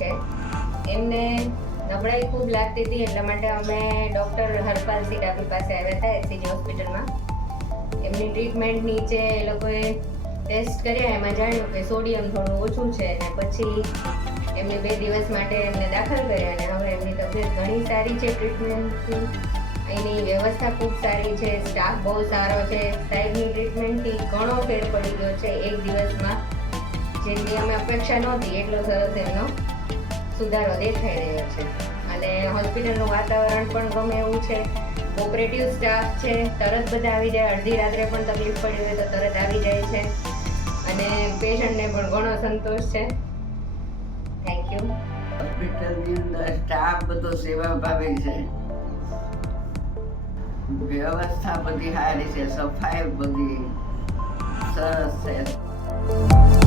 છે. એમને નબળાઈ ખૂબ લાગતી હતી, એટલા માટે અમે ડૉક્ટર હરપાલસિંહ ડાભી પાસે આવ્યા હતા એસસીજી હોસ્પિટલમાં. એમની ટ્રીટમેન્ટ નીચે એ લોકોએ ટેસ્ટ કર્યા, એમાં જાણ્યું કે સોડિયમ થોડું ઓછું છે, અને પછી એમને 2 દિવસ માટે એમને દાખલ કર્યા અને હવે એમની તબિયત ઘણી સારી છે ટ્રીટમેન્ટથી. અહીંની વ્યવસ્થા ખૂબ સારી છે, સ્ટાફ બહુ સારો છે, સાહેબની ટ્રીટમેન્ટથી ઘણો ફેર પડી ગયો છે. 1 દિવસમાં જેટલી અમે અપેક્ષા નહોતી એટલો સરસ એમનો સુધારો દેખાઈ રહ્યો છે. અને હોસ્પિટલનું વાતાવરણ પણ ગમે એવું છે, કોઓપરેટિવ સ્ટાફ છે, તરત બધા આવી જાય, અડધી રાત્રે પણ તકલીફ પડી હોય તો તરત આવી જાય છે, અને પેશન્ટને પણ ઘણો સંતોષ છે. Thank you. હોસ્પિટલની અંદર સ્ટાફ બધો સેવાભાવી છે, વ્યવસ્થા બધી સારી છે, સફાઈ બધી સરસ છે.